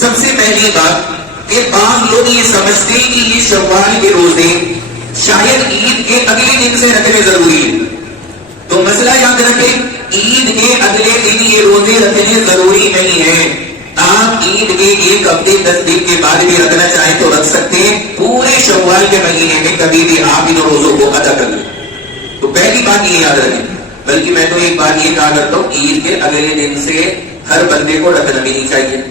سب سے پہلی بات کہ بعض لوگ یہ سمجھتے ہیں کہ یہ شوال کے روزے شاید عید کے اگلے دن سے رکھنے ضروری ہے. تو مسئلہ یاد رکھیں، عید کے اگلے دن یہ روزے رکھنے ضروری نہیں ہے. آپ عید کے ایک ہفتے 10 دن کے بعد بھی رکھنا چاہیں تو رکھ سکتے ہیں. پورے شوال کے مہینے میں کبھی بھی آپ ان روزوں کو ادا کر لیں. تو پہلی بات یہ یاد رکھیں. بلکہ میں تو ایک بات یہ کہا کرتا ہوں، عید کے اگلے دن سے ہر بندے کو رکھنا بھی نہیں چاہیے.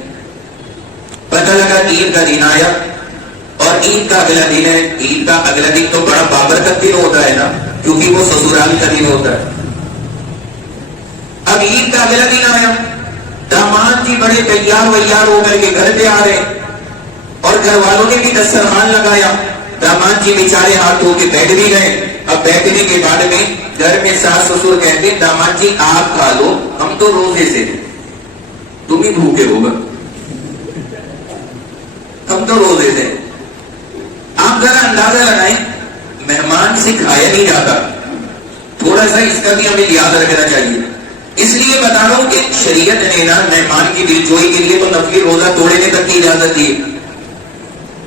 پتہ لگا عید کا دن آیا اور عید کا اگلا دن ہے. عید کا اگلا دن تو بڑا بابرکت دن ہوتا ہے نا، کیونکہ وہ سسرال کا دن ہوتا ہے. اب عید کا اگلا دن آیا، داماد جی بڑے تیار ویار ہو کر کے گھر پہ آ رہے اور گھر والوں نے بھی دسترخوان لگایا. داماد جی بیچارے ہاتھ دھو کے بیٹھ بھی گئے. اب بیٹھنے کے بعد میں گھر میں ساس سسر کہتے داماد جی آپ کھا لو، ہم تو روزے سے، تم ہی بھوکے ہوگا، ہم تو روزے سے. آپ ذرا اندازہ لگائیں، مہمان سے کھایا نہیں جاتا. تھوڑا سا اس کا بھی ہمیں یاد رکھنا چاہیے. اس لیے بتا رہا ہوں کہ شریعت نے نا مہمان کی دلجوئی کے لیے تو نفلی روزہ توڑنے تک کی اجازت دی.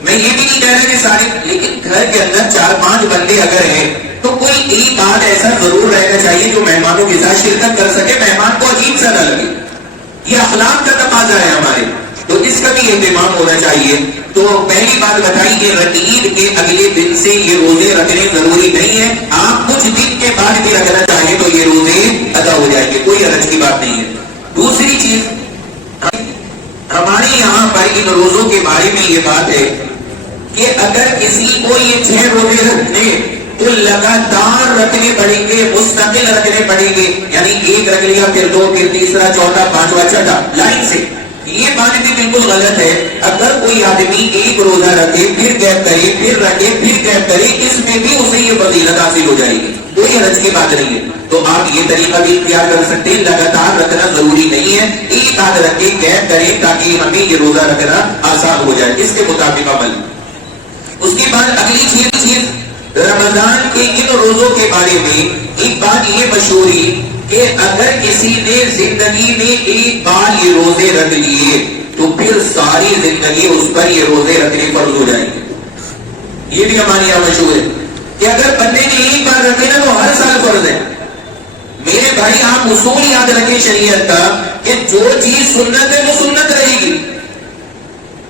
میں یہ بھی نہیں کہہ رہا کہ سارے، لیکن گھر کے اندر 4-5 بندے اگر ہیں تو کوئی ایک بات ایسا ضرور رہنا چاہیے جو مہمانوں کے ساتھ شرکت کر سکے، مہمان کو عجیب سا نہ لگے. یہ اخلاق کا تقاضا ہے ہمارے، تو اس کا بھی اہتمام ہونا چاہیے. تو پہلی بات بتائی کہ عید کے اگلے دن سے یہ روزے رکھنے ضروری نہیں ہے. آپ کچھ دن کے بعد بھی رکھنا چاہیں تو یہ روزے ادا ہو جائیں گے، کوئی حرج کی بات نہیں ہے. دوسری چیز، ہمارے یہاں پر ان روزوں کے بارے میں یہ بات ہے کہ اگر کسی کو یہ 6 روزے رکھنے تو لگاتار رکھنے پڑیں گے، مستقل رکھنے پڑیں گے. یعنی ایک رکھ لیا، پھر 2، پھر تیسرا، چوتھا، پانچواں، چھٹا، لائن سے. یہ بات بھی بالکل غلط ہے. اگر کوئی آدمی ایک روزہ رکھے، پھر گیپ کرے، پھر رکھے، پھر گیپ کرے، اس میں بھی اسے یہ فضیلت حاصل ہو جائے گی، کوئی حرج کی بات نہیں ہے. تو آپ یہ طریقہ بھی اختیار کر سکتے ہیں. لگاتار رکھنا ضروری نہیں ہے، ایک آدھ رکھے، گیپ کریں تاکہ ہمیں یہ روزہ رکھنا آسان ہو جائے. اس کے مطابق عمل. اس کے بعد اگلی چیز رمضان کے ان روزوں کے بارے میں ایک بات یہ مشہوری کہ اگر کسی نے زندگی میں ایک بار یہ روزے رکھ لیے تو پھر ساری زندگی اس پر یہ روزے رکھنے فرض ہو جائیں گے. یہ بھی ہمارے یہاں مشہور ہے کہ اگر بندے نے ایک بار رکھے نا تو ہر سال فرض ہے. میرے بھائی آپ اصول یاد رکھیں شریعت کا کہ جو چیز سنت ہے وہ سنت رہے گی.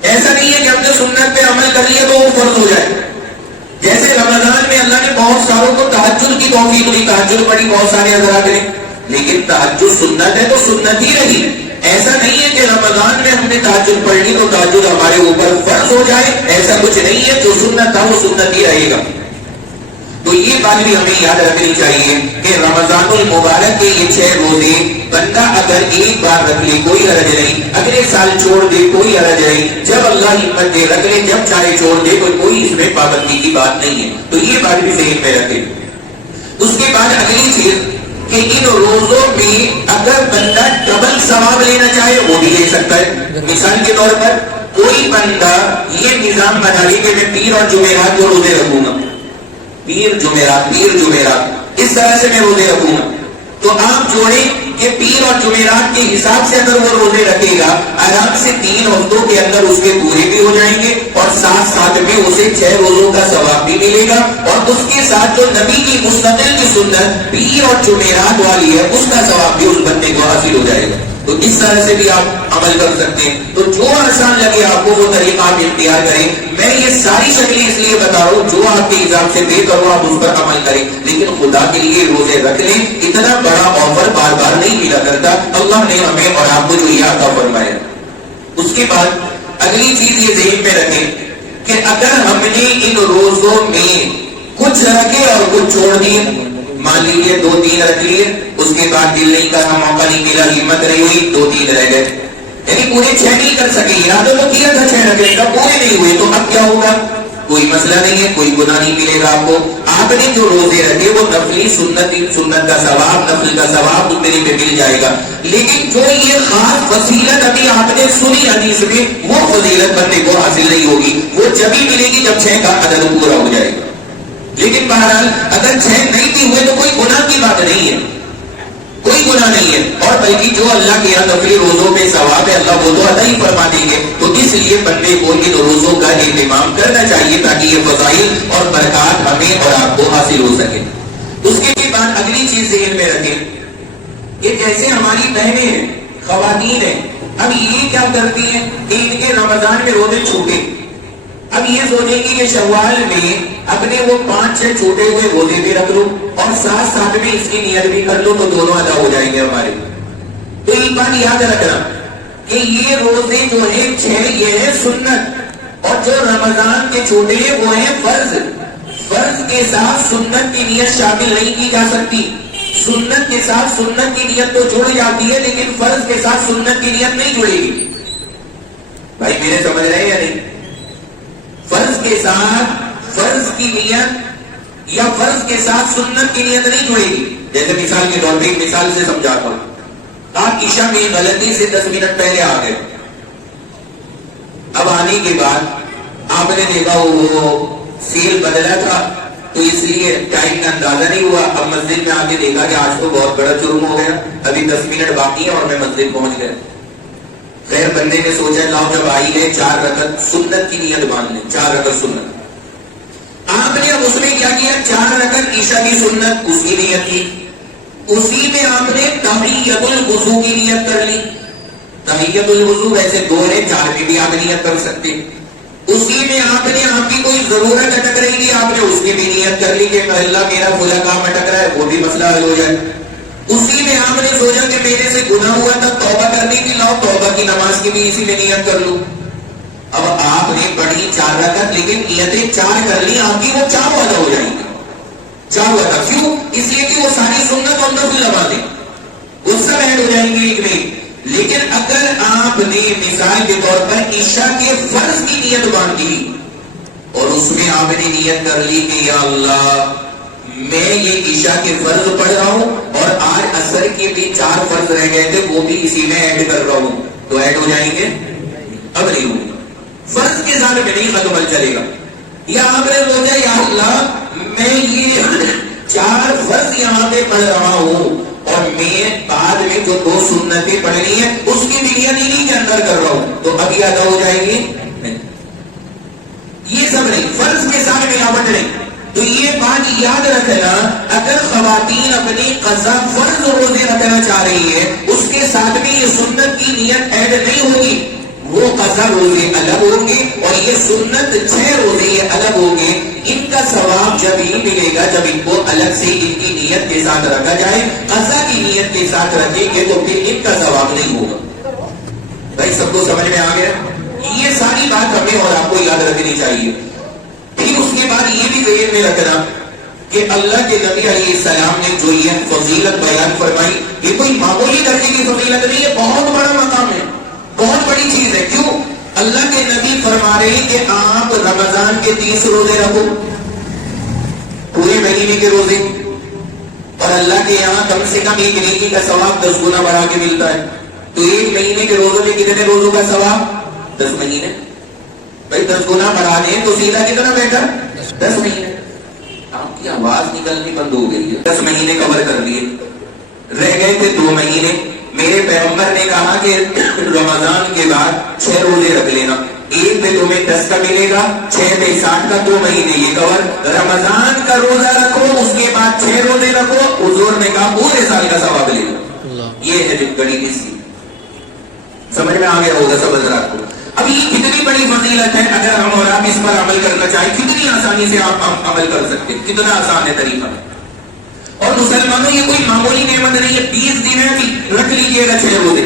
ایسا نہیں ہے کہ ہم نے سنت پہ عمل کر لیا تو وہ فرض ہو جائے. جیسے رمضان میں اللہ نے بہت ساروں کو تہجد کی توفیق دی، تہجد پڑھی بہت سارے حضرات نے، لیکن تہجد سنت ہے تو سنت ہی رہی. ایسا نہیں ہے کہ رمضان میں ہم نے تہجد پڑھ لی تو تہجد ہمارے اوپر فرض ہو جائے، ایسا کچھ نہیں ہے. جو سنت تھا وہ سنت ہی رہے گا. تو یہ بات بھی ہمیں یاد رکھنی چاہیے کہ رمضان المبارک کے یہ 6 روزے بندہ اگر ایک بار رکھ لے کوئی حرج نہیں، اگلے سال چھوڑ دے کوئی حرج نہیں، جب اللہ ہمت دے رکھ لے، جب چاہے چھوڑ دے، کوئی اس میں پابندی کی بات نہیں ہے. تو یہ بات بھی ذہن میں رکھے. اس کے بعد اگلی چیز کہ ان روزوں میں اگر بندہ ڈبل ثواب لینا چاہے وہ بھی لے سکتا ہے. مثال کے طور پر کوئی بندہ یہ نظام بنا لے کہ میں پیر اور جمعرات کو روزے رکھوں گا، پیر جمعرات اس طرح سے میں روزے رکھوں گا. تو آپ جوڑیں کہ پیر اور جمعرات کے حساب سے اگر وہ روزے رکھے گا آرام سے 3 ہفتوں کے اندر اس کے پورے بھی ہو جائیں گے اور ساتھ میں اسے 6 روزوں کا ثواب بھی ملے گا. اور اس کے ساتھ جو نبی کی مستقل کی سنت پیر اور جمعرات والی ہے اس کا ثواب بھی اس بندے کو حاصل ہو جائے گا. تو اس طرح سے بھی آپ عمل کر سکتے ہیں. تو جو آسان لگے آپ کو وہ طریقہ آپ اختیار کریں. میں یہ ساری شکلیں اس لیے بتا رہا ہوں جو آپ کے حساب سے بہتر ہو آپ اس پر عمل کریں، لیکن خدا کے لیے روزے رکھ لیں. اتنا بڑا آفر بار بار نہیں ملا کرتا. اللہ نے ہمیں اور آپ کو جو یہ عطا فرمایا. اس کے بعد اگلی چیز یہ ذہن میں رکھیں کہ اگر ہم نے ان روزوں میں کچھ رکھے اور کچھ چھوڑ دیے، مان لیجیے 2-3 رکھ لیے، اس کے بعد دل نہیں کرنا، موقع نہیں ملا، ہمت نہیں ہوئی، 2-3 رہ گئے، یعنی پورے 6 نہیں کر سکے. ارادہ تو کیا تھا 6 رکھنے کا، پورے نہیں ہوئے تو اب کیا ہوگا؟ کوئی مسئلہ نہیں ہے، کوئی گناہ نہیں ملے گا آپ کو. آپ نے جو روزے رکھے وہ نفلی سنت کا ثواب، نفل کا ثواب میرے پہ مل جائے گا. لیکن جو یہ خاص فضیلت ابھی آپ نے سنی حدیث میں وہ فضیلت بندے کو حاصل نہیں ہوگی. وہ جب ہی ملے گی جب 6 کا عدد پورا ہو جائے گا. لیکن بہرحال اگر 6 نہیں بھی ہوئے تو کوئی گناہ کی بات نہیں ہے. کوئی گناہ نہیں ہے، اور بلکہ جو اللہ کے یہاں نفلی روزوں پہ ثواب ہے اللہ وہ تو عطا ہی فرما دیں گے. تو اس لیے بندے کو ان روزوں کا اہتمام کرنا چاہیے تاکہ یہ فضائل اور برکات ہمیں اور آپ کو حاصل ہو سکے. اس کے بعد اگلی چیز ذہن میں رکھیں کہ جیسے ہماری بہنیں ہیں، خواتین ہیں، اب یہ کیا کرتی ہیں کہ ان کے رمضان میں روزے چھوٹے، اب یہ سوچیں گی کہ شوال میں اپنے وہ 5-6 چھوٹے ہوئے روزے بھی رکھ لو اور ساتھ ساتھ میں اس کی نیت بھی کر لو تو دونوں ادا ہو جائیں گے ہمارے. تو ایک بات یاد رکھنا کہ یہ روزے جو ہیں 6 یہ ہے سنت، اور جو رمضان کے چھوٹے ہیں وہ ہیں فرض. فرض کے ساتھ سنت کی نیت شامل نہیں کی جا سکتی. سنت کے ساتھ سنت کی نیت تو جڑ جاتی ہے لیکن فرض کے ساتھ سنت کی نیت نہیں جڑے گی. بھائی میرے سمجھ رہے ہیں یا نہیں؟ فرض کے ساتھ فرض کی نیت یا فرض کے ساتھ سنت کی نیت نہیں جڑے گی. جیسے مثال کے طور پہ ایک مثال سے سمجھاتا ہوں. آپ عشاء میں غلطی سے 10 منٹ پہلے آ گئے. اب آنے کے بعد آپ نے دیکھا وہ سیل بدلا تھا تو اس لیے ٹائم کا اندازہ نہیں ہوا. اب مسجد میں آ کے دیکھا کہ آج تو بہت بڑا جرم ہو گیا، ابھی 10 منٹ باقی ہے اور میں مسجد پہنچ گیا. خیر بندے نے سوچا لاؤ جب آئی گئے 4 رکعت سنت کی نیت باندھ لیں. 4 رکعت سنت. آپ نے اب اس میں کیا کیا؟ 4 رکعت عشاء کی سنت اس کی نیت کی. اسی میں آپ نے تحیۃ الوضو کی نیت کر لی. تحیۃ الوضو ویسے 2 ہے، 4 میں بھی آپ نیت کر سکتے. اسی میں آپ نے آپ کی کوئی ضرورت اٹک رہی تھی، آپ نے اس کی بھی نیت کر لی کہ اللہ میرا فلاں کام اٹک رہا ہے، وہ بھی مسئلہ حل ہو جائے. اسی میں آپ نے سوچا کہ میرے سے گناہ ہوا تھا توبہ کرنی تھی، لاؤ توبہ کی نماز کی بھی اسی میں نیت کر لوں. اب آپ نے پڑھی 4 رکعت لیکن نیتیں 4 کر لی، آپ کی وہ 4 ادا ہو جائیں گی. 4 ادا کیوں؟ اس لیے کہ وہ ساری سنت اور نفل نمازیں وہ سب ایڈ ہو جائیں گی ایک میں. لیکن اگر آپ نے مثال کے طور پر عشاء کے فرض کی نیت باندھی اور اس میں آپ نے نیت کر لی کہ یا اللہ میں یہ عشاء کے فرض پڑھ رہا ہوں اور آج عصر کے بھی 4 فرض رہ گئے تھے وہ بھی اسی میں ایڈ کر رہا ہوں، تو ایڈ ہو جائیں گے؟ اب نہیں ہوں گے. فرض کے ساتھ میں نہیں ختم چلے گا. یا آپ نے سوچا یا اللہ میں یہ 4 فرض یہاں پہ پڑھ رہا ہوں اور میں بعد میں جو 2 سنتیں پڑھنی ہے اس کی نیت انہی کے اندر کر رہا ہوں، تو اب یہ ادا ہو جائیں گے؟ نہیں. یہ سب نہیں، فرض کے ساتھ ملاوٹ نہیں. تو یہ بات یاد رکھنا اگر خواتین اپنی قضا فرض روزے رکھنا چاہ رہی ہے اس کے ساتھ میں یہ سنت کی نیت ایڈ نہیں ہوگی. وہ قضا روزے الگ ہوں گے اور یہ سنت 6 روزے یہ الگ ہوں گے. ان کا ثواب جب ہی ملے گا جب ان کو الگ سے ان کی نیت کے ساتھ رکھا جائے. قضا کی نیت کے ساتھ رکھیں گے تو پھر ان کا ثواب نہیں ہوگا. بھائی سب کو سمجھ میں آ گیا؟ یہ ساری بات ہمیں اور آپ کو یاد رکھنی چاہیے. پھر اس کے بعد یہ بھی ذہن میں رکھنا کہ اللہ کے نبی علیہ السلام نے جو یہ فضیلت بیان فرمائی یہ کوئی معمولی درجے کی فضیلت نہیں ہے، بہت بڑا مقام ہے، بہت بڑی چیز ہے. کیوں؟ اللہ کے نبی فرما رہے ہیں کہ آپ رمضان کے 30 روزے رکھو، پورے مہینے کے روزے، اور اللہ کے یہاں کم سے کم ایک نیکی کا ثواب 10 گنا بڑھا کے ملتا ہے. تو ایک مہینے کے روزوں میں کتنے روزوں کا ثواب؟ 10 مہینے. بھائی 10 گنا بڑھا دیں تو سیدھا کتنا بیٹا؟ 10 مہینے. آپ کی آواز نکلنی بند ہو گئی ہے. 10 مہینے کور کر لیے، رہ گئے تھے 2 مہینے. میرے پیغمبر نے کہا کہ رمضان کے بعد 6 روزے رکھ لینا، ایک پہ تمہیں 10 کا ملے گا، 6 پہ 60 کا، 2 مہینے یہ کور. رمضان کا روزہ رکھو اس کے بعد 6 روزے رکھو، حضور نے کہا پورے سال کا ثواب لے لو. یہ ہے بڑی کسی سمجھ میں آ گیا ہوگا سب حضرات کو. اب یہ کتنی بڑی فضیلت ہے اگر ہم اور آپ اس پر عمل کرنا چاہیں، کتنی آسانی سے آپ عمل کر سکتے، کتنا آسان ہے طریقہ. اور مسلمانوں یہ کوئی معمولی نعمت نہیں ہے. 20 دن ہے رکھ لیجیے گا 6 روزے،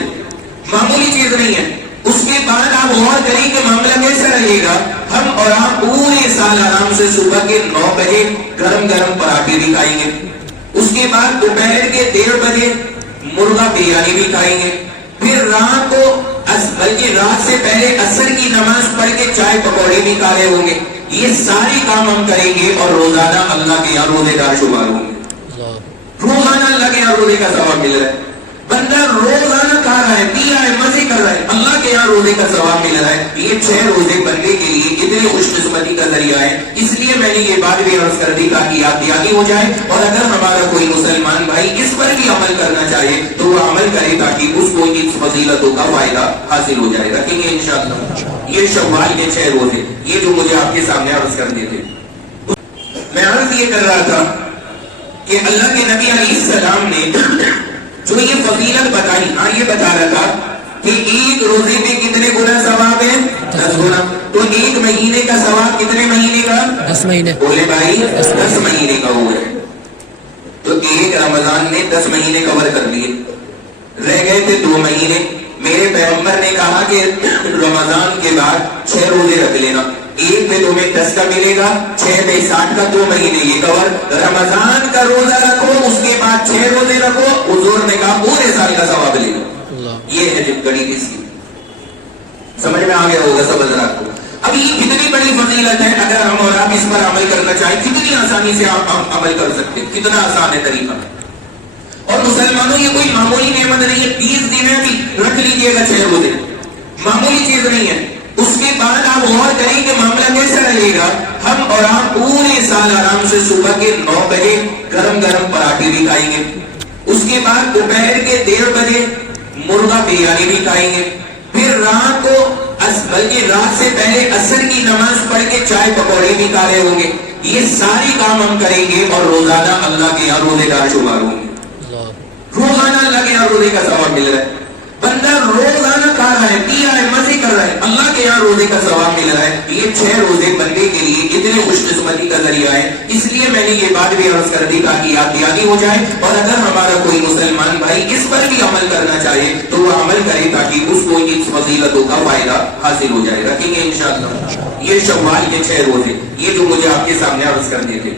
معمولی چیز نہیں ہے. اس کے بعد آپ غور کریں کہ معاملہ کیسا رہے گا. ہم اور آپ پورے سال آرام سے صبح کے 9 بجے گرم گرم پراٹھے بھی کھائیں گے، اس کے بعد دوپہر کے 1:30 بجے مرغا بریانی بھی کھائیں گے، پھر رات کو بلکہ رات سے پہلے عصر کی نماز پڑھ کے چائے پکوڑے بھی کھا رہے ہوں گے. یہ سارے کام ہم کریں گے اور روزانہ اللہ کے یہاں روزے دار شمار ہوں گے. روزانہ اللہ کے یہاں روزے کا ثواب مل رہا ہے. بندہ روزانہ کھا رہا ہے، پی رہا ہے، مزے کر رہا ہے، اللہ کے یہاں روزے کا ثواب مل رہا ہے. یہ 6 روزے بندے کے لیے اتنے خوش قسمتی کا ذریعہ ہے. اس لیے میں نے یہ بات بھی عرض کر دی تاکہ یاد دہانی ہو جائے. اور اگر ہمارا کوئی مسلمان بھائی اس پر بھی عمل کرنا چاہے تو وہ عمل کرے تاکہ اس کو ان فضیلتوں کا فائدہ حاصل ہو جائے گا. ٹھیک ہے انشاءاللہ. یہ شوال کے 6 روزے یہ جو مجھے آپ کے سامنے عرض کر دیے تھے، میں عرض یہ کر رہا تھا کہ اللہ کے نبی علیہ السلام نے جو یہ فضیلت بتائی، ہاں یہ بتا رہا تھا کہ ایک روزے میں کتنے گنا ثواب ہے؟ 10 گنا. تو ایک مہینے کا ثواب کتنے مہینے کا؟ 10 مہینے. بولے بھائی 10 مہینے کا ہوا ہے. تو ایک رمضان نے 10 مہینے کور کر لیے، رہ گئے تھے 2 مہینے. میرے پیغمبر نے کہا کہ رمضان کے بعد 6 روزے رکھ لینا. ایک میں تمہیں 10 کا ملے گا، 6 میں 60 کا، 2 مہینے یہ کور. رمضان کا روزہ رکھو، اس کے بعد 6 روزے رکھو، حضور نے کہا پورے سال کا ثواب لے لو. یہ ہے جب گڑی اس کی سمجھ میں آ گیا ہوگا سب حضرات کو. اب یہ کتنی بڑی فضیلت ہے، اگر ہم اور آپ اس پر عمل کرنا چاہیں کتنی آسانی سے آپ عمل کر سکتے ہیں، کتنا آسان ہے طریقہ. اور مسلمانوں یہ کوئی معمولی نعمت نہیں ہے. 20 دن ہے بھی رکھ لیجئے گا 6 روزے، معمولی چیز نہیں ہے. اس کے بعد آپ غور کریں کہ معاملہ کیسا رہے گا. ہم اور آپ پورے سال آرام سے صبح کے 9 بجے گرم گرم پراٹھے بھی کھائیں گے، اس کے بعد دوپہر کے 1:30 بجے مرغا بریانی بھی کھائیں گے، پھر رات کو بلکہ رات سے پہلے عصر کی نماز پڑھ کے چائے پکوڑے بھی کھا رہے ہوں گے. یہ ساری کام ہم کریں گے اور روزانہ اللہ کے یہاں روزے دار شمار ہوں گے. روزانہ اللہ کے یہاں روزے کا ثواب مل رہا ہے. بندہ روزانہ کھا رہا ہے، پی رہا ہے، مزے کر رہا ہے، اللہ کے یہاں روزے کا ثواب مل رہا ہے. یہ 6 روزے بندے کے لیے اتنے خوش قسمتی کا ذریعہ ہے. اس لیے میں نے یہ بات بھی عرض کر دی تاکہ یاد دہانی ہو جائے. اور اگر ہمارا کوئی مسلمان بھائی اس پر بھی عمل کرنا چاہے تو وہ عمل کرے تاکہ اس کو ان فضیلتوں کا فائدہ حاصل ہو جائے گا. ٹھیک ہے انشاءاللہ. یہ شوال کے 6 روزے یہ جو مجھے آپ کے سامنے عرض کر دیے تھے